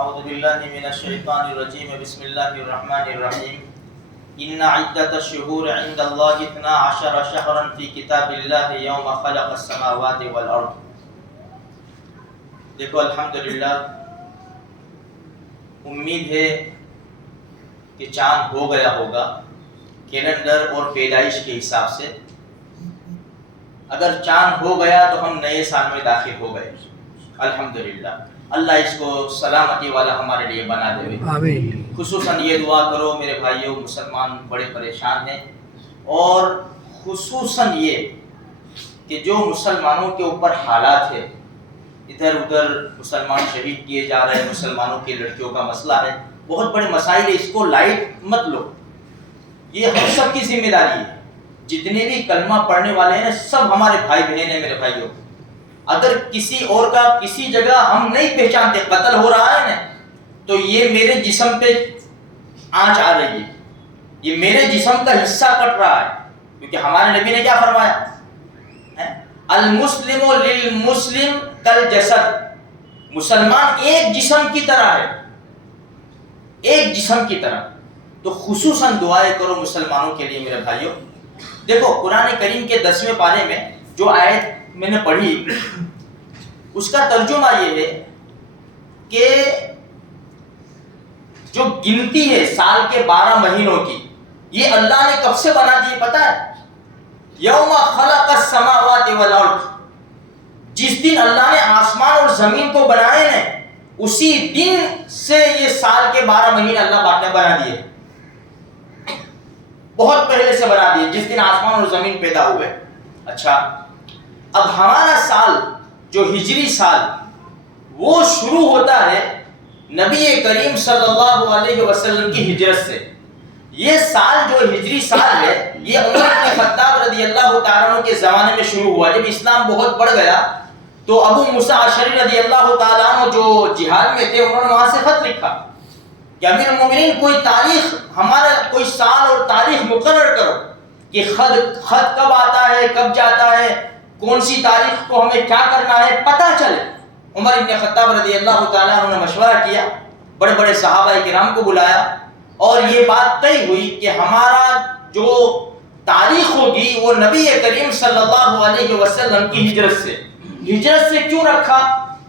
اعوذ باللہ من الشیطان الرجیم بسم اللہ الرحمن الرحیم ان عدۃ الشہور عند اللہ 12 شہرا فی کتاب اللہ یوم خلق السماوات والارض۔ دیکھو الحمدللہ امید ہے کہ چاند ہو گیا ہوگا کیلنڈر اور پیدائش کے حساب سے۔ اگر چاند ہو گیا تو ہم نئے سال میں داخل ہو گئے الحمدللہ۔ اللہ اس کو سلامتی والا ہمارے لیے بنا دے آمین۔ خصوصاً یہ دعا کرو میرے بھائیوں، مسلمان بڑے پریشان ہیں، اور خصوصاً یہ کہ جو مسلمانوں کے اوپر حالات ہے، ادھر ادھر مسلمان شہید کیے جا رہے ہیں، مسلمانوں کی لڑکیوں کا مسئلہ ہے، بہت بڑے مسائل ہے، اس کو لائٹ مت لو، یہ ہم سب کی ذمہ داری ہے۔ جتنے بھی کلمہ پڑھنے والے ہیں سب ہمارے بھائی بہن ہیں میرے بھائیوں۔ اگر کسی اور کا کسی جگہ ہم نہیں پہچانتے قتل ہو رہا ہے نا، تو یہ میرے جسم پہ آنچ آ رہی ہے، یہ میرے جسم کا حصہ کٹ رہا ہے، کیونکہ ہمارے نبی نے کیا فرمایا؟ المسلم للمسلم کالجسد، مسلمان ایک جسم کی طرح ہے، ایک جسم کی طرح۔ تو خصوصاً دعائیں کرو مسلمانوں کے لیے میرے بھائیوں۔ دیکھو قرآن کریم کے 10ویں پارے میں جو آیت میں نے پڑھی اس کا ترجمہ یہ ہے کہ جو گنتی ہے سال کے 12 مہینوں کی، یہ اللہ نے کب سے بنا دی پتہ ہے؟ یوم خلق السماوات والارض، جس دن اللہ نے آسمان اور زمین کو بنائے ہیں اسی دن سے یہ سال کے 12 مہینے اللہ پاک نے بنا دیے، بہت پہلے سے بنا دیے، جس دن آسمان اور زمین پیدا ہوئے۔ اچھا، اب ہمارا سال جو ہجری سال وہ شروع ہوتا ہے نبی کریم صلی اللہ علیہ وسلم کی ہجرت سے۔ یہ سال جو ہجری سال ہے یہ عمر بن خطاب رضی اللہ تعالیٰ عنہ کے زمانے میں شروع ہوا۔ جب اسلام بہت بڑھ گیا تو ابو موسیٰ اشعری رضی اللہ تعالیٰ عنہ جو جہاد میں تھے انہوں نے وہاں سے خط لکھا کہ امیر المومنین کوئی تاریخ، ہمارا کوئی سال اور تاریخ مقرر کرو کہ خط کب آتا ہے کب جاتا ہے، کون سی تاریخ کو ہمیں کیا کرنا ہے پتہ چلے۔ عمر بن خطاب رضی اللہ تعالیٰ عنہ نے مشورہ کیا، بڑے بڑے صحابہ کرام کو بلایا، اور یہ بات طے ہوئی کہ ہمارا جو تاریخ ہوگی وہ نبی کریم صلی اللہ علیہ وسلم کی ہجرت سے۔ ہجرت سے کیوں رکھا؟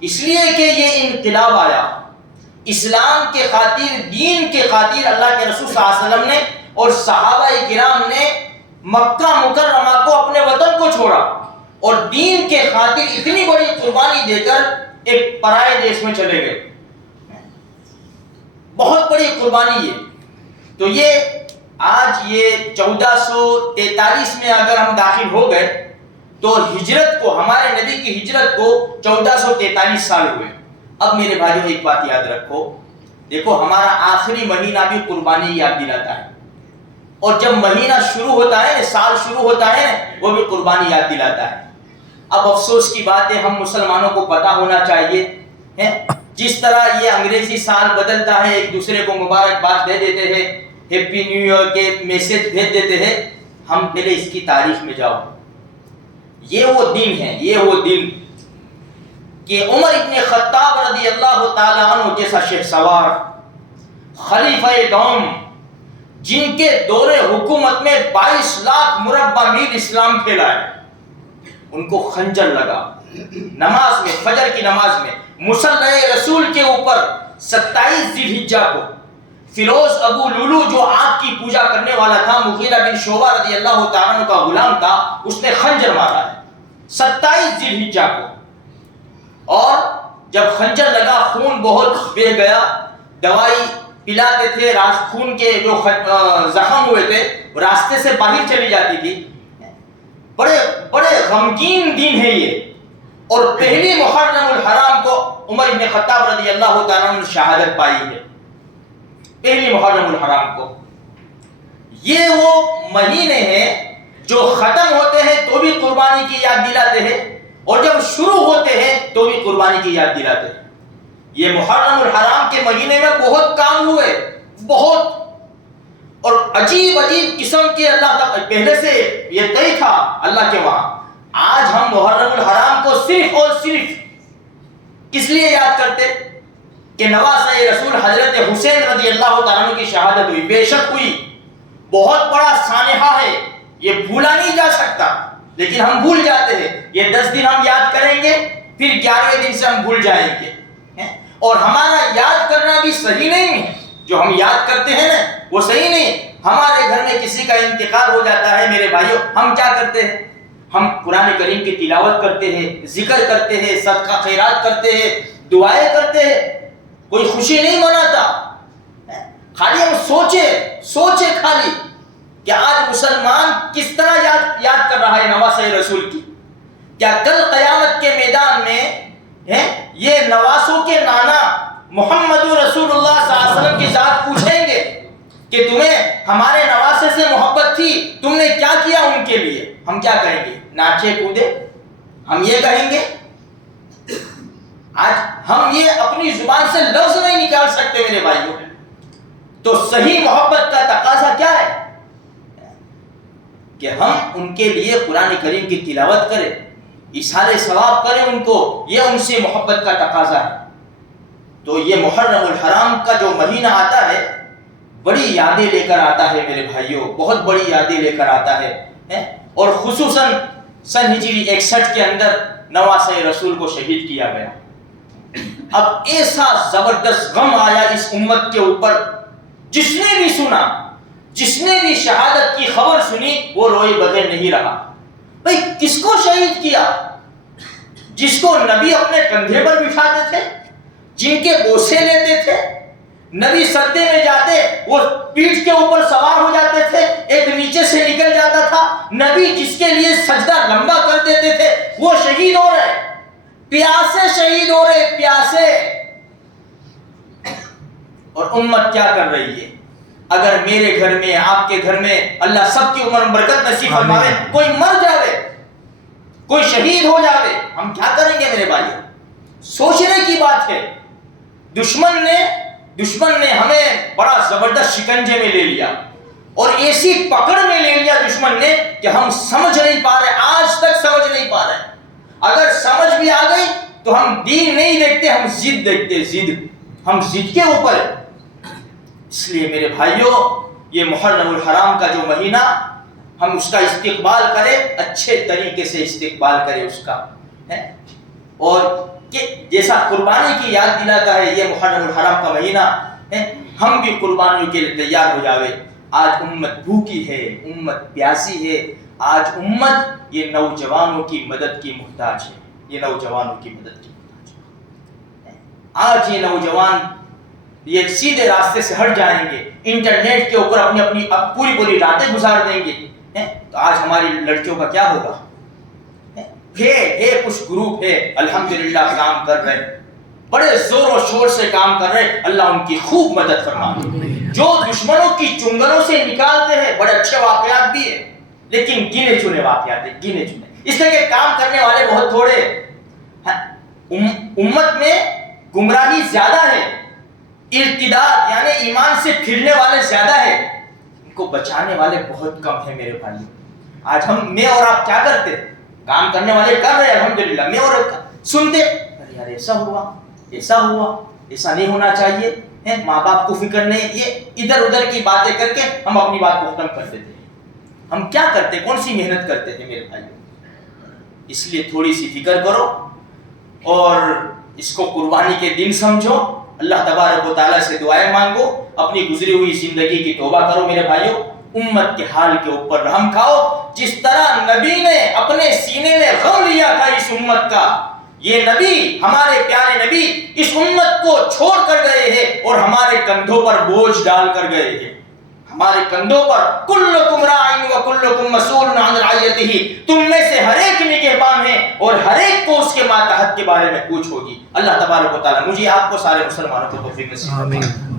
اس لیے کہ یہ انقلاب آیا، اسلام کے خاطر، دین کے خاطر اللہ کے رسول صلی اللہ علیہ وسلم نے اور صحابہ کرام نے مکہ مکرمہ کو، اپنے وطن کو چھوڑا اور دین کے خاطر اتنی بڑی قربانی دے کر ایک پرائے دیش میں چلے گئے، بہت بڑی قربانی ہے۔ تو یہ آج یہ 1443 میں اگر ہم داخل ہو گئے تو ہجرت کو، ہمارے نبی کی ہجرت کو 1443 سال ہوئے۔ اب میرے بھائیوں ایک بات یاد رکھو، دیکھو ہمارا آخری مہینہ بھی قربانی یاد دلاتا ہے، اور جب مہینہ شروع ہوتا ہے، سال شروع ہوتا ہے وہ بھی قربانی یاد دلاتا ہے۔ اب افسوس کی بات ہے، ہم مسلمانوں کو پتہ ہونا چاہیے، جس طرح یہ انگریزی سال بدلتا ہے ایک دوسرے کو مبارکباد دے دیتے ہیں، ہیپی نیو ایئر کے میسج بھیج دیتے ہیں، ہم پہلے اس کی تاریخ میں جاؤ۔ یہ وہ دن ہے، یہ وہ دن کہ عمر ابن خطاب رضی اللہ تعالیٰ عنہ جیسا شہ سوار، خلیفہ دوم، جن کے دور حکومت میں 22 لاکھ مربع میل اسلام پھیلا ہے، ان کو خنجر لگا نماز میں، فجر کی نماز میں، مصلی رسول کے اوپر 27 ذی الحجہ کو فیروز ابو لولو جو آگ کی پوجا کرنے والا تھا، مغیرہ بن شعبہ رضی اللہ تعالیٰ عنہ کا غلام تھا، اس نے خنجر مارا ہے 27 ذی الحجہ کو، اور جب خنجر لگا خون بہت بہہ گیا، دوائی پلاتے تھے، خون کے جو زخم ہوئے تھے راستے سے باہر چلی جاتی تھی۔ بڑے بڑے غمگین دن ہے یہ، اور پہلی محرم الحرام کو عمر بن خطاب رضی اللہ تعالیٰ عنہ نے شہادت پائی ہے، پہلی محرم الحرام کو۔ یہ وہ مہینے ہیں جو ختم ہوتے ہیں تو بھی قربانی کی یاد دلاتے ہیں، اور جب شروع ہوتے ہیں تو بھی قربانی کی یاد دلاتے ہیں۔ یہ محرم الحرام کے مہینے میں بہت کام ہوئے، بہت، اور عجیب عجیب قسم کے، اللہ تعالیٰ پہلے سے یہ طے تھا اللہ کے وہاں۔ آج ہم محرم الحرام کو صرف اور صرف کس لیے یاد کرتے کہ نواسۂ رسول حضرت حسین رضی اللہ تعالیٰ عنہ کی شہادت ہوئی، بے شک ہوئی، بہت بڑا سانحہ ہے، یہ بھولا نہیں جا سکتا، لیکن ہم بھول جاتے ہیں۔ یہ 10 دن ہم یاد کریں گے، پھر 11ویں دن سے ہم بھول جائیں گے، اور ہمارا یاد کرنا بھی صحیح نہیں ہے۔ جو ہم یاد کرتے ہیں نا وہ صحیح نہیں۔ ہمارے گھر میں کسی کا انتقال ہو جاتا ہے میرے بھائیوں، ہم کیا کرتے ہیں؟ ہم قرآن کریم کی تلاوت کرتے ہیں، ذکر کرتے ہیں، صدقہ خیرات کرتے ہیں، دعائیں کرتے ہیں، کوئی خوشی نہیں مناتا۔ خالی ہم سوچے خالی کہ آج مسلمان کس طرح یاد کر رہا ہے نواسۂ رسول کی۔ کیا کل قیامت کے میدان میں یہ نواسوں کے نانا محمد رسول اللہ صلی اللہ علیہ وسلم کی ذات پوچھیں گے کہ تمہیں ہمارے نواسے سے محبت تھی، تم نے کیا کیا ان کے لیے؟ ہم کیا کہیں گے؟ ناچے کودے؟ ہم یہ کہیں گے؟ آج ہم یہ اپنی زبان سے لفظ نہیں نکال سکتے میرے بھائیوں۔ تو صحیح محبت کا تقاضا کیا ہے؟ کہ ہم ان کے لیے قرآن کریم کی تلاوت کریں، ایصال ثواب کریں ان کو، یہ ان سے محبت کا تقاضا ہے۔ تو یہ محرم الحرام کا جو مہینہ آتا ہے بڑی یادیں لے کر آتا ہے میرے بھائیوں، بہت بڑی یادیں لے کر آتا ہے، اور خصوصاً سن ہجری 61 کے اندر نواسۂ رسول کو شہید کیا گیا۔ اب ایسا زبردست غم آیا اس امت کے اوپر، جس نے بھی سنا، جس نے بھی شہادت کی خبر سنی وہ روئے بغیر نہیں رہا۔ بھئی کس کو شہید کیا؟ جس کو نبی اپنے کندھے پر بٹھاتے تھے، جن کے بوسے لیتے تھے، نبی سجدے میں جاتے وہ پیٹھ کے اوپر سوار ہو جاتے تھے، ایک نیچے سے نکل جاتا تھا، نبی جس کے لیے سجدہ لمبا کر دیتے تھے وہ شہید ہو رہے، پیاسے شہید ہو رہے، پیاسے۔ اور امت کیا کر رہی ہے؟ اگر میرے گھر میں، آپ کے گھر میں، اللہ سب کی عمر برکت نصیب فرماوے، کوئی مر جاوے، کوئی شہید ہو جاوے، ہم کیا کریں گے میرے بھائی؟ سوچنے کی بات ہے۔ دشمن نے ہمیں بڑا زبردست شکنجے میں لے لیا، اور ایسی پکڑ میں لے لیا دشمن نے کہ ہم سمجھ نہیں پا رہے، آج تک سمجھ نہیں پا رہے۔ اگر سمجھ بھی آ گئی تو ہم دین نہیں دیکھتے، ہم ضد دیکھتے، ہم ضد کے اوپر۔ اس لیے میرے بھائیوں یہ محرم الحرام کا جو مہینہ، ہم اس کا استقبال کریں، اچھے طریقے سے استقبال کریں اس کا، اور کہ جیسا قربانی کی یاد دلاتا ہے یہ محرم الحرام کا مہینہ، ہم بھی قربانیوں کے لیے تیار ہو جاوے۔ آج امت بھوکی ہے، امت پیاسی ہے، آج امت یہ نوجوانوں کی مدد کی محتاج ہے، یہ نوجوانوں کی مدد کی محتاج ہے۔ آج یہ نوجوان یہ سیدھے راستے سے ہٹ جائیں گے، انٹرنیٹ کے اوپر اپنی پوری راتیں گزار دیں گے، تو آج ہماری لڑکیوں کا کیا ہوگا؟ ہے کچھ گروپ ہے الحمدللہ کام کر رہے، بڑے زور و شور سے کام کر رہے، اللہ ان کی خوب مدد فرمائے۔ جو دشمنوں کی چنگلوں سے نکالتے ہیں، بڑے اچھے واقعات بھی ہیں، لیکن گنے چنے واقعات ہیں، گنے چنے، اس لیے کہ کام کرنے والے بہت تھوڑے ہیں۔ امت میں گمراہی زیادہ ہے، ارتداد یعنی ایمان سے پھرنے والے زیادہ ہیں، ان کو بچانے والے بہت کم ہیں میرے بھائی۔ آج میں اور آپ کیا کرتے؟ کام کرنے والے کر رہے الحمدللہ، میں اور سنتے، ارے یار ایسا ہوا، ایسا نہیں ہونا چاہیے، ماں باپ کو فکر نہیں، یہ ادھر ادھر کی باتیں کر کے ہم اپنی بات کو ختم کر دیتے ہیں۔ ہم کیا کرتے؟ کون سی محنت کرتے ہیں میرے بھائی؟ اس لیے تھوڑی سی فکر کرو اور اس کو قربانی کے دن سمجھو، اللہ تبارک و تعالیٰ سے دعائیں مانگو، اپنی گزری ہوئی زندگی کی توبہ کرو میرے بھائیوں، امت کے حال کے اوپر رحم کھاؤ۔ جس طرح نبی نے اپنے سینے میں غم لیا تھا اس امت کا، یہ نبی، ہمارے پیارے نبی اس امت کو چھوڑ کر گئے ہیں اور ہمارے کندھوں پر بوجھ ڈال کر گئے ہیں، ہمارے کندھوں پر کلکم راعٍ وکلکم مسئول عن رعیتہ، تم میں سے ہر ایک نگہبان ہے اور ہر ایک کو اس کے ماتحت کے بارے میں پوچھ ہوگی۔ اللہ تبارک و تعالیٰ مجھے آپ کو سارے مسلمانوں کو توفیق نصیب فرمائے۔